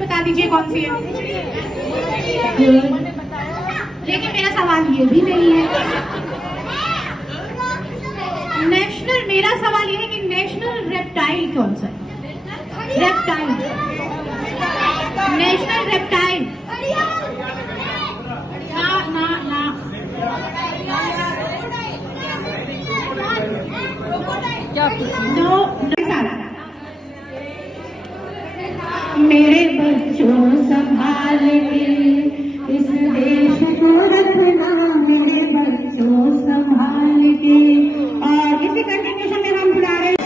बता दीजिए कौन सी है। लेकिन मेरा सवाल ये भी नहीं है। नेशनल, मेरा सवाल ये है कि नेशनल रेप्टाइल कौन सा है? Reptile, national reptile. ना ना ना, नो। मेरे बच्चों संभाल के इस देश को रखना, मेरे बच्चों संभाल के। और इसी कंटिन्यूशन में हम बुला रहे हैं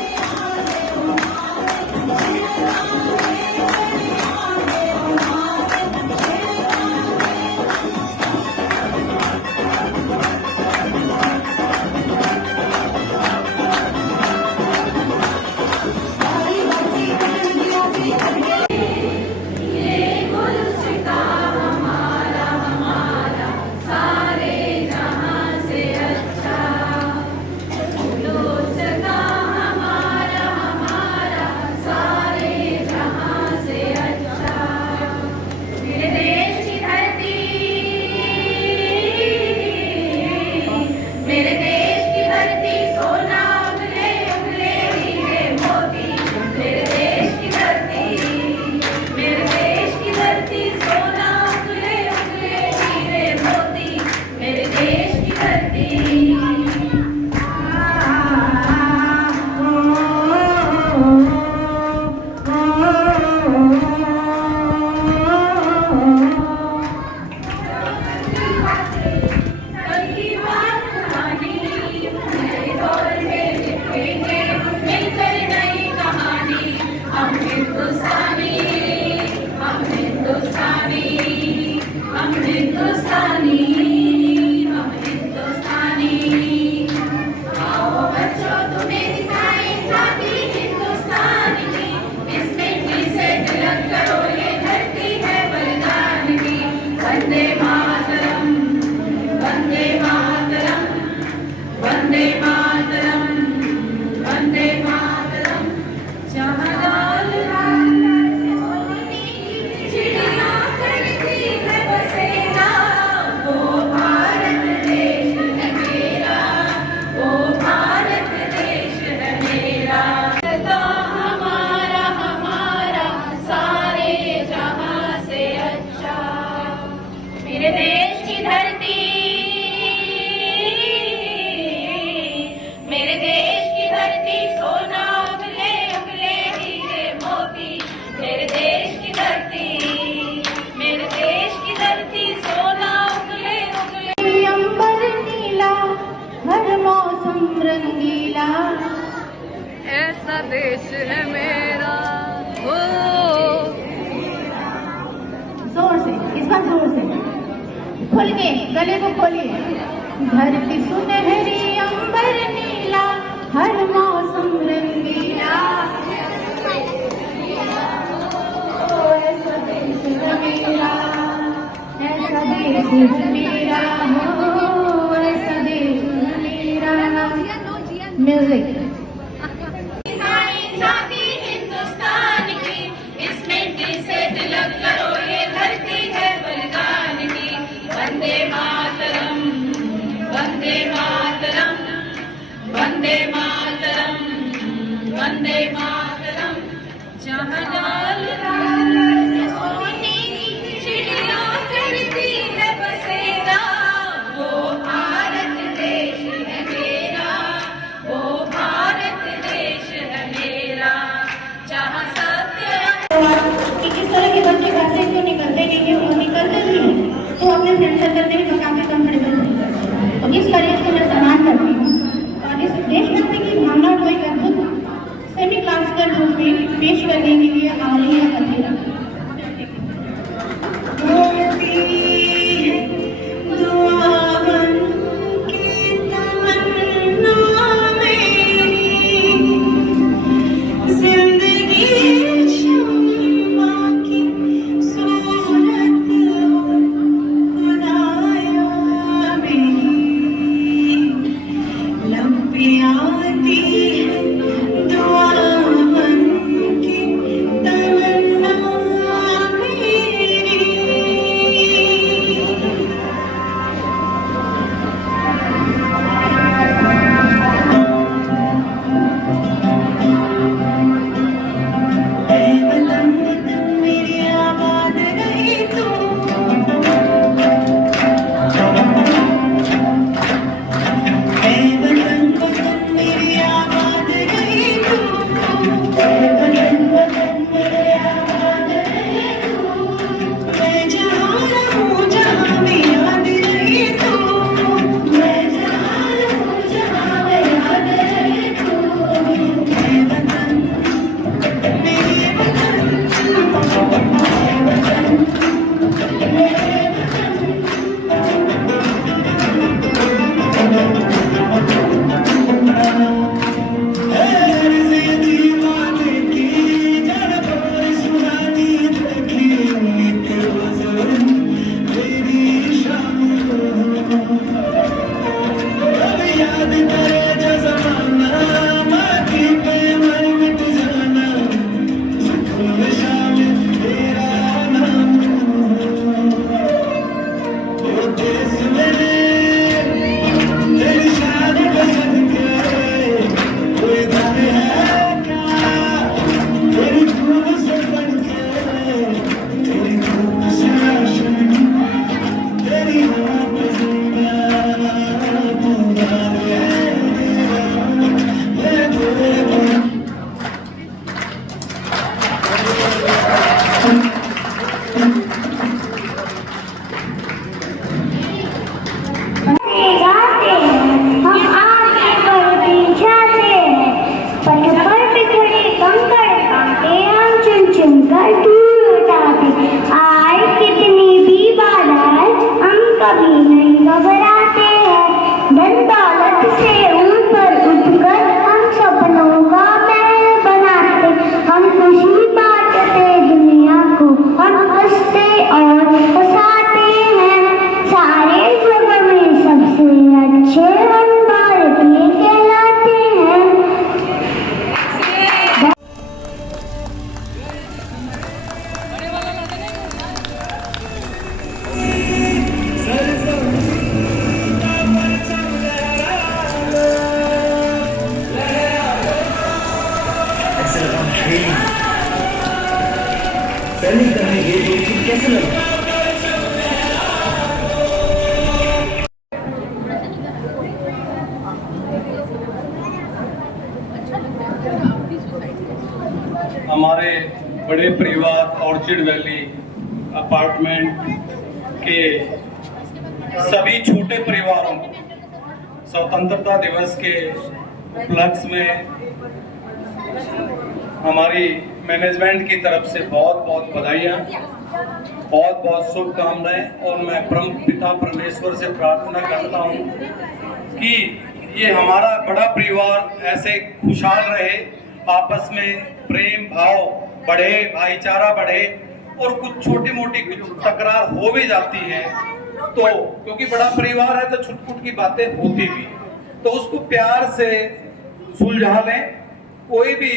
रंगीला, ऐसा देश है मेरा। ओ जोर से, इस बार जोर से, खुल के गले को खोलिए। धरती सुनहरी अंबर नीला, हर मौसम रंगीला, ऐसा देश है मेरा, ऐसा देश है मेरा, हो ऐसा देश है मेरा। म्यूजिक। हिंदुस्तान की, इसमें दिल से तिलक करो, ये धरती है बलिदान की। वंदे मातरम, वंदे मातरम, वंदे मातरम, वंदे मातरम। जहाँ लाल सोने की चिड़िया करती है बसेरा, वो भारत देश है मेरा, वो भारत देश है मेरा। जहाँ सत्य कि किस तरह के बच्चे घर से क्यों निकलते नहीं है, वो निकलते भी हैं तो अपने फ्रेंड सर्कल में भी काफी कंफर्टेबल नहीं है। तो इस करेज को मैं सम्मान करती हूँ और इस देशभक्ति की भावना को एक अद्भुत सेमी क्लासिकल रूप में पेश करने के लिए आ रही है अधीरा। दुआ बन के तमन्ना पहली तरह ये देखिए कैसे लगा। हमारे बड़े परिवार ऑर्चिड वैली अपार्टमेंट के सभी छोटे परिवारों को स्वतंत्रता दिवस के उपलक्ष्य में हमारी मैनेजमेंट की तरफ से बहुत बहुत बधाइयाँ, बहुत बहुत शुभकामनाएं। और मैं ब्रह्म पिता परमेश्वर से प्रार्थना करता हूँ कि ये हमारा बड़ा परिवार ऐसे खुशहाल रहे, आपस में प्रेम भाव बढ़े, भाईचारा बढ़े। और कुछ छोटी मोटी कुछ तकरार हो भी जाती है तो क्योंकि बड़ा परिवार है तो छुटपुट की बातें होती भी, तो उसको प्यार से सुलझा लें। कोई भी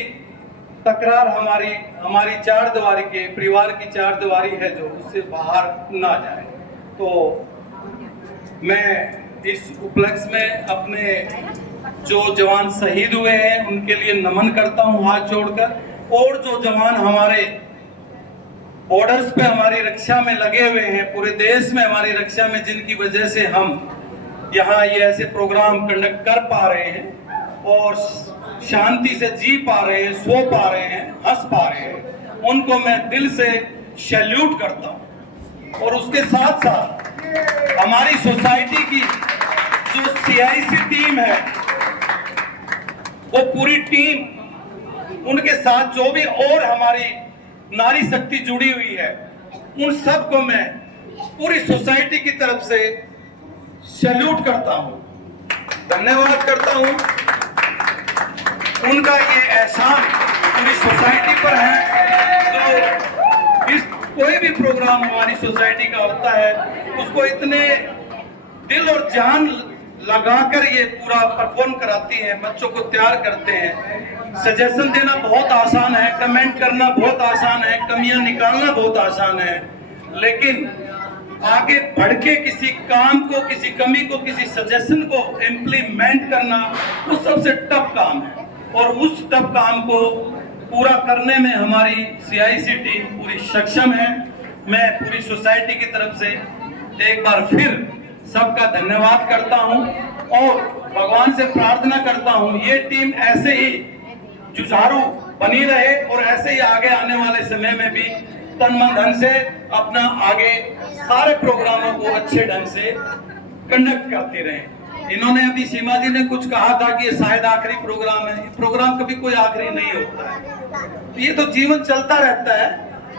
तकरार हमारी चार दीवारी के परिवार की चार दीवारी है जो उससे बाहर ना जाए। तो मैं इस उपलक्ष्य में अपने जो जवान शहीद हुए हैं उनके लिए नमन करता हूं हाथ जोड़कर, और जो जवान हमारे बॉर्डर्स पे हमारी रक्षा में लगे हुए हैं, पूरे देश में हमारी रक्षा में, जिनकी वजह से हम यहाँ ये ऐसे प्रोग्राम कंडक्ट कर पा रहे हैं और शांति से जी पा रहे हैं, सो पा रहे हैं, हंस पा रहे हैं, उनको मैं दिल से सैल्यूट करता हूँ। और उसके साथ साथ हमारी सोसाइटी की जो CIC टीम है, वो पूरी टीम, उनके साथ जो भी और हमारी नारी शक्ति जुड़ी हुई है, उन सबको मैं पूरी सोसाइटी की तरफ से सैल्यूट करता हूं, धन्यवाद करता हूं। उनका ये एहसान पूरी सोसाइटी पर है। तो इस कोई भी प्रोग्राम हमारी सोसाइटी का होता है उसको इतने दिल और जान लगाकर ये पूरा परफॉर्म कराती हैं, बच्चों को तैयार करते हैं। सजेशन देना बहुत आसान है, कमेंट करना बहुत आसान है, कमियां निकालना बहुत आसान है, लेकिन आगे बढ़ के किसी काम को, किसी कमी को, किसी सजेशन को इम्प्लीमेंट करना वो सबसे टफ काम है। और उस टफ काम को पूरा करने में हमारी CIC टीम पूरी सक्षम है। मैं पूरी सोसाइटी की तरफ से एक बार फिर सबका धन्यवाद करता हूं और भगवान से प्रार्थना करता हूं ये टीम ऐसे ही जुझारू बनी रहे और ऐसे ही आगे आने वाले समय में भी तन मन धन से अपना आगे सारे प्रोग्रामों को अच्छे ढंग से कंडक्ट करती रहे। इन्होंने अभी सीमा जी ने कुछ कहा था कि ये शायद आखिरी प्रोग्राम है। प्रोग्राम कभी कोई आखिरी नहीं होता है, तो ये तो जीवन चलता रहता है,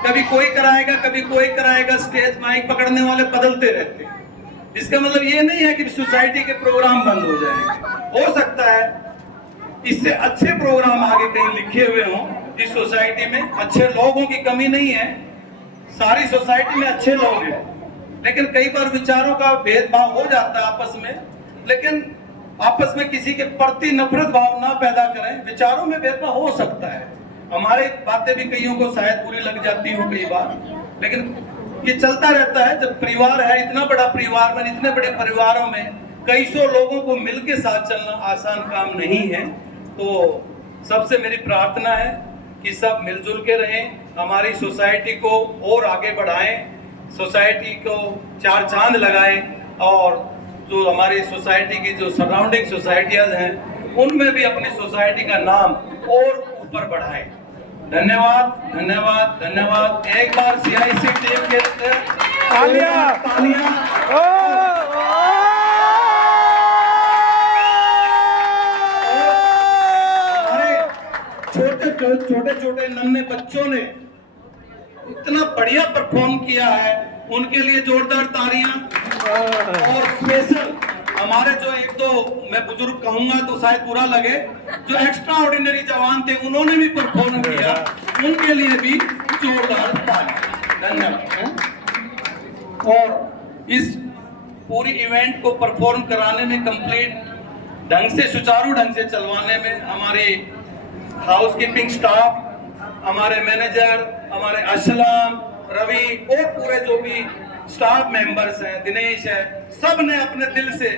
कभी कोई कराएगा कभी कोई कराएगा, स्टेज माइक पकड़ने वाले बदलते रहते हैं। इसका मतलब ये नहीं है कि सोसाइटी के प्रोग्राम बंद हो जाएंगे, हो सकता है इससे अच्छे प्रोग्राम आगे कहीं लिखे हुए हों। इस सोसाइटी में अच्छे लोगों की कमी नहीं है, सारी सोसाइटी में अच्छे लोग हैं, लेकिन कई बार विचारों का भेदभाव हो जाता है आपस में। लेकिन आपस में किसी के प्रति नफरत भाव ना पैदा करें, विचारों में भेदभाव हो सकता है, हमारे बातें भी कईयों को शायद बुरी लग जाती हो कई बार, लेकिन ये चलता रहता है। जब परिवार है, इतना बड़ा परिवार में, इतने बड़े परिवारों में कई सौ लोगों को मिलके साथ चलना आसान काम नहीं है। तो सबसे मेरी प्रार्थना है कि सब मिलजुल के रहें, हमारी सोसाइटी को और आगे बढ़ाएं, सोसाइटी को चार चांद लगाएं और जो हमारी सोसाइटी की जो सराउंडिंग सोसाइटियां हैं उनमें भी अपनी सोसाइटी का नाम और ऊपर बढ़ाएं। धन्यवाद धन्यवाद धन्यवाद। एक बार CIC टीम के तालियां तालियां। छोटे छोटे नन्हे बच्चों ने इतना बढ़िया परफॉर्म किया है, उनके लिए जोरदार तालियां। और स्पेशल हमारे जो एक दो मैं बुजुर्ग कहूंगा तो शायद बुरा लगे, जो एक्स्ट्रा ऑर्डिनरी जवान थे उन्होंने भी परफॉर्म किया, उनके लिए भी जोरदार तालियां। धन्यवाद। और इस पूरी इवेंट को परफॉर्म कराने में, कंप्लीट ढंग से, सुचारू ढंग से चलवाने में हमारे हाउसकीपिंग स्टाफ, हमारे मैनेजर, हमारे असलम, रवि और पूरे जो भी स्टाफ मेंबर्स हैं, दिनेश है, सब ने अपने दिल से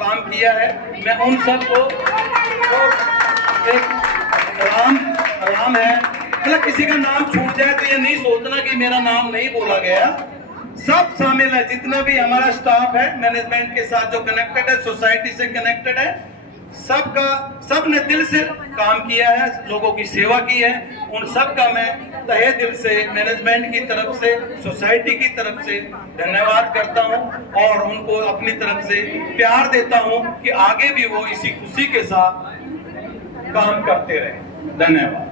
काम किया है। मैं उन सबको, और एक राम है मतलब किसी का नाम छूट जाए तो ये नहीं सोचना कि मेरा नाम नहीं बोला गया। सब शामिल है, जितना भी हमारा स्टाफ है मैनेजमेंट के साथ जो कनेक्टेड है, सोसाइटी से कनेक्टेड है, सबने दिल से काम किया है, लोगों की सेवा की है। उन सब का मैं तहे दिल से मैनेजमेंट की तरफ से, सोसाइटी की तरफ से धन्यवाद करता हूं और उनको अपनी तरफ से प्यार देता हूं कि आगे भी वो इसी खुशी के साथ काम करते रहे। धन्यवाद।